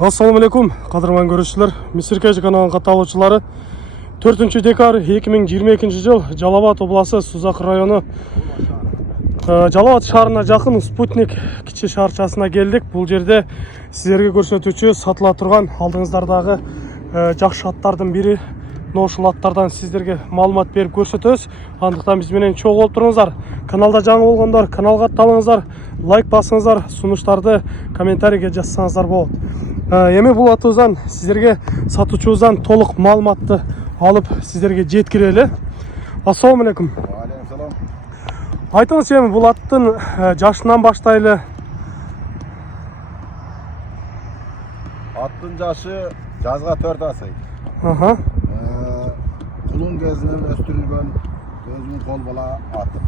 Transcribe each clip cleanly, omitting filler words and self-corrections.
Assalamu alaikum, qadırman görüşçüler. Misirkeci kanalının katılımcıları. 4 dekabr 2022 жыл Жалал-Абад облысы Сузак районы Жалал-Абад шаарына жақын Спутник кичи шаарчасына келдик. Бұл жерде сіздерге көрсөтүүчү сатыла турган алдыңыздардағы жакшы аттардын бири. Ушул аттардан сіздерге маалымат берип көрсөтөбүз. Андыктан биз менен чогуу болуп туруңуздар. Каналда жаңы болгондор каналга атталыңыздар, лайк басыңыздар, сунуштарды комментарийге жазсаңыздар болот. Эми бул атыбыздан сіздерге сатуучубуздан толук маалыматты алып сіздерге жеткирели. Ассаламу алейкум. Алейкум. Айтыңыз эми бул аттын жашынан баштайлы. Аттын жашы жазга 4 асый. Кулун кезинен өстүрүлгөн өзүнүн кол бала аты.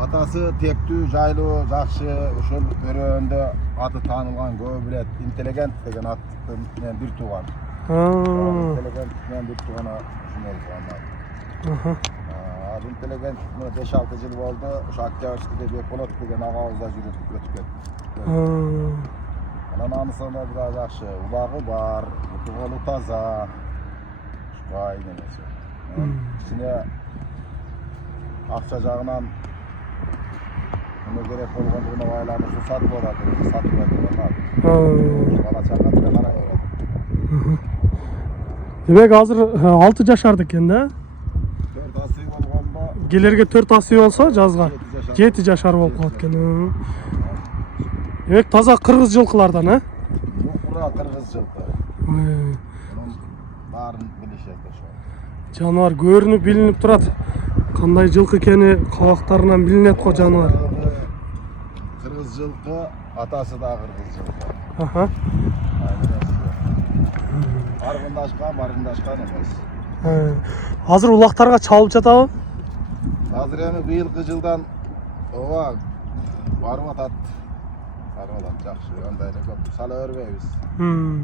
Атасы тектүү, жайлуу, жакшы, ошол өрөөндө аты таанылган, көп билет, интеллигент деген аттын менен бир тууган. Интеллигент менен бир туугана ушундай. Интеллигент 5-6 жыл болду. Ошо Октябрьскийде Бекболот деген агабызда жүрүп өтүп кетти. Анан анысында да жакшы, улагы бар, колу таза. Ушуга немесе. Кичине акча жагынан керек болгондугуна байланыштуу сатып алат, сатып алат. Бала чага деле карай берет. Демек азыр 6 жашарды экен да? 4 асый болгондо Келерге 4 асый болсо жазга 7 жашар болуп калат экен. Демек таза кыргыз жылкылардан, Мукура кыргыз жылкы. Мунун баарын билишет ошо. Жануар көрүнүп билинип турат. Кандай жылкы экени кабактарынан билинет го жануар. Кыргыз жылкы, атасы да кыргыз жылкы. Баргындашкан эмес. Азыр улактарга чалып жатабы? Азыр эми быйылкы жылдан ооба барып атат. Жакшы, андай эле көп сала өрбөйбүз.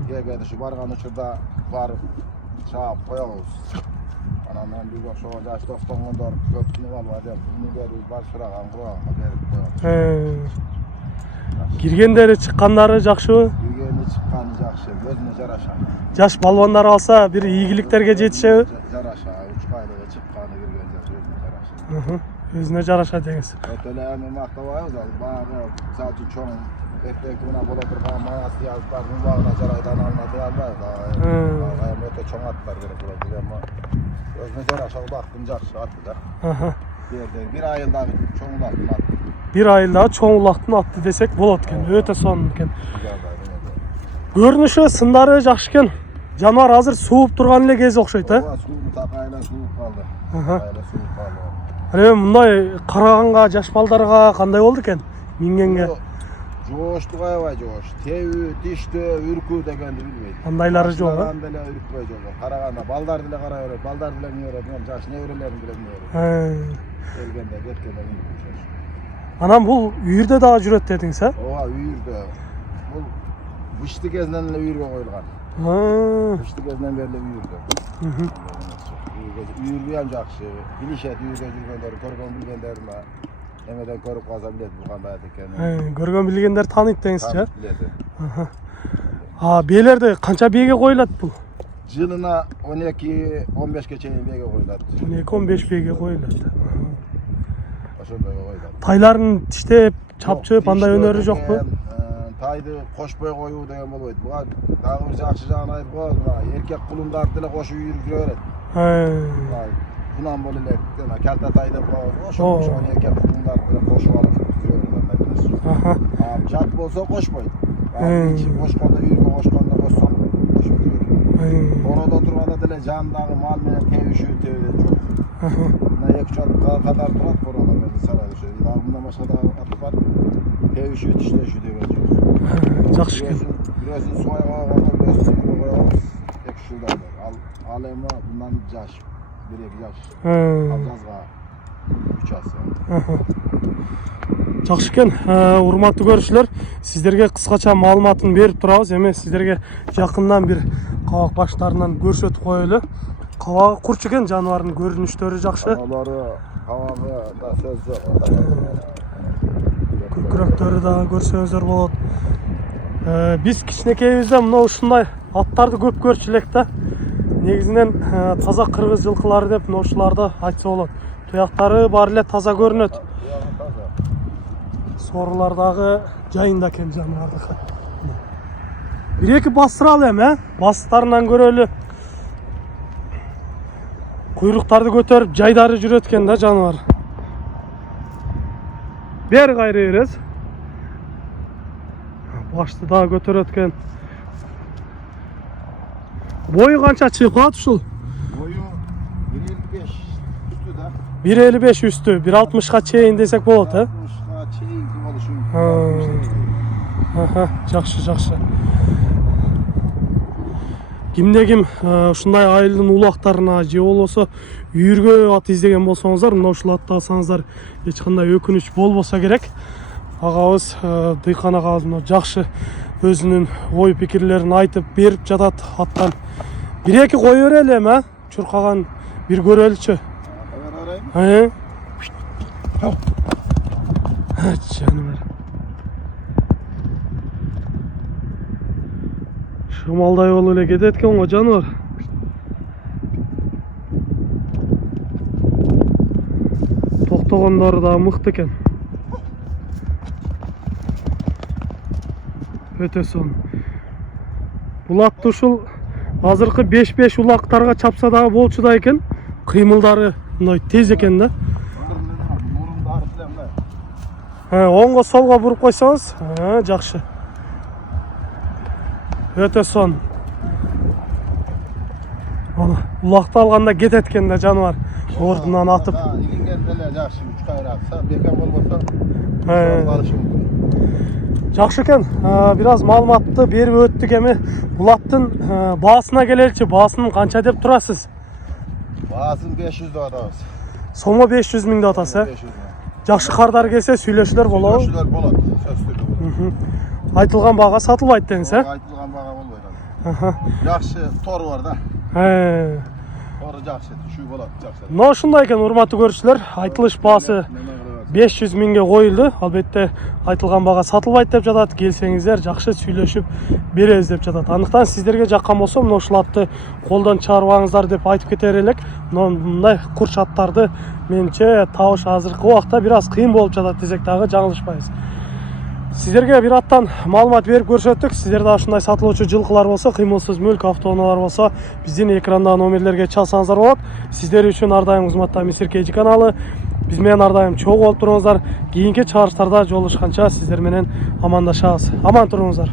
Кээде ушу барган учурда барып чаап коебуз. Анан мен бир ошого жаш токтогондор көп неме албай деп, үнүлөрү бар сураган курганга берип коебуз. Киргендери чыккандары жакшыбы? Киргени чыкканы жакшы, өзүнө жараша. Жаш балбандар алса бир ийгиликтерге жетишеби? Жараша, 3 айлыгы чыкканы кирген жараша. Өзүнө жараша деңиз. Өтөлө эми мактабайбыз, ал багы саат чоң эртең күнү боло турган маяс диалбардын багына жарайдан алына диалбайбыз. Эми өтө чоң аттар керек болот. Эми өзүнө жараша улактын жакшы аты да. Bir айылдагы чоң улактын аты. Bir айылдагы чоң улактын аты десек болот экен. Өтө сонун экен. Көрүнүшү, сындары жакшы экен. Жануар азыр сууп турган эле кези окшойт, Ооба, сууп такайла сууп калды. Такайла сууп калды. Эми мындай караганга, жаш балдарга кандай болду экен? Мингенге. Жооштук аябай жоош. Тебүү, тиштөө, үркүү дегенди билбейт. Андайлары жок, Ан деле үркпөй жок. Караганда балдар деле карай берет, балдар деле эмне берет, мен жаш неберелерим деле эмне берет. Келгенде, кеткенде билбейм. Анан бул үйүрдө дагы жүрөт дедиңиз, Ооба, үйүрдө. Бул бышты кезинен эле үйүргө коюлган. Бышты кезинен бери эле үйүрдө. Үйүргө ham жакшы. Билишет үйүргө жүргөндөр, көргөн билгендер эмеден көрүп калса билет бул кандай экенин. Көргөн билгендер тааныйт деңизчи. Биелерди канча биеге коюлат бул? Жылына 12-15ке чейин биеге коюлат. 12-15 биеге коюлат. Ошондой коюлат. Тайларын тиштеп, чапчып, андай өнөрү жокпу? Тайды кошпой коюу деген болбойт. Буга дагы бир жакшы жагын айтып коет. Эркек кулундарды деле кошуп жүрө берет. Кунан боло эле, калта тай деп коебуз. Ошо эркек кулундарды деле кошуп алып жүрө берет. Жат болсо кошпойт. Кошкондо үйүргө кошкондо кошсоң кошуп жүрөт. Короодо турганда деле жанындагы мал менен тебишүү жок. Мына 2 жат катар турат короодо менен сарай ошо. Мындан башка да ат бар. Тебишүү, тиштешүү деген жок. Жакшы экен. Бирөөсүн сугай койгондо, бирөөсүн үйгө коебуз. Текиш жылдай. Ал эми мындан жаш, 1-2 жаш. Ал жазга 3 асы. Жакшы экен. Урматтуу көрүүчүлөр, сиздерге кыскача маалыматын берип турабыз. Эми сиздерге жакындан бир кабак баштарынан көрсөтүп коелу. Кабагы курч экен, жаныбардын көрүнүштөрү жакшы. Кабагы да сөз жок. Көкүрөктөрү дагы көрсөңүздөр болот. Biz кичинекейибизде мына ушундай аттарды көп көрчү элек да. Негизинен таза кыргыз жылкылары деп мына ушуларды айтса болот. Туяктары баары эле таза көрүнөт. Sorulardагы жайында экен жаныбардык. Бир-эки бастыралы эми, бастарынан көрөлү. Куйруктарды көтөрүп жайдары жүрөт экен да жаныбар. Бери кайры беребиз. Башты дагы көтөрөт экен. Бою канча чыгып калат ушул? Boyu 1.55 üstü da. 1.55 üstü, 1.60'a çeyin desek болот, he? 60'a çeyin kim oluşun. Aha, жакшы. Кимде-ким ушундай айылдын улактарына же болбосо үйүргө ат издеген болсоңуздар, мына ушул атты алсаңыздар эч кандай өкүнүч болбосо керек. Агабыз Дыйкан агабыз мына жакшы өзүнүн ой пикирлерин айтып берип жатат аттан. Бир-эки кое берели эми, чуркаган бир көрөлүчү. Жаныбар. Шымалдай болуп эле кетет экен го жаныбар. Токтогондору да мыкты экен. Өтө сон. Бул атты ушул азыркы 5-5 улактарга чапса дагы болчу да экен. Кыймылдары мындай тез экен да. Оңго солго буруп койсоңуз, жакшы. Өтө сон. Ана, улакты алганда кетет экен да жаныбар. Ордунан атып. Жакшы, 3 кайра атса, бекем болбосо. Жакшы экен. Бир аз маалыматты берип өттүк эми. Бул аттын баасына келеличи, баасын канча деп турасыз? Baaсын 500 деп атабыз. Сомго 500 миң деп атасы. Жакшы кардар келсе сүйлөшүлөр болобу? Сүйлөшүлөр болот, сөз түрдүү. Айтылган баага сатылбайт деңиз, Айтылган баага болбойт. Жакшы тор бар да. Тору жакшы, түшүү болот, жакшы. Мына ушундай экен, урматтуу көрүүчүлөр. Айтылыш баасы 500 миңге коюлду. Албетте айтылган баага сатылбайт деп жатат. Келсеңиздер жакшы сүйлөшүп беребиз деп жатат. Андыктан сиздерге жаккан болсо мына ушул атты колдон чыгарбаңыздар деп айтып кетер элек. Мындай курч аттарды менимче табыш азыркы убакта бир аз кыйын болуп жатат десек дагы жаңылышпайбыз. Сиздерге бир аттан маалымат берип көрсөттүк. Сиздерде ушундай сатылуучу жылкылар болсо, кыймылсыз мүлк автоунаалар болсо, биздин экрандагы номерлерге чалсаңыздар болот. Сиздер үчүн ар дайым кызматта Мистер Кейджи каналы. Биз менен ар дайым чогуу болуп туруңуздар. Кийинки чыгарыштарда жолугушканча сиздер менен амандашабыз. Аман туруңуздар.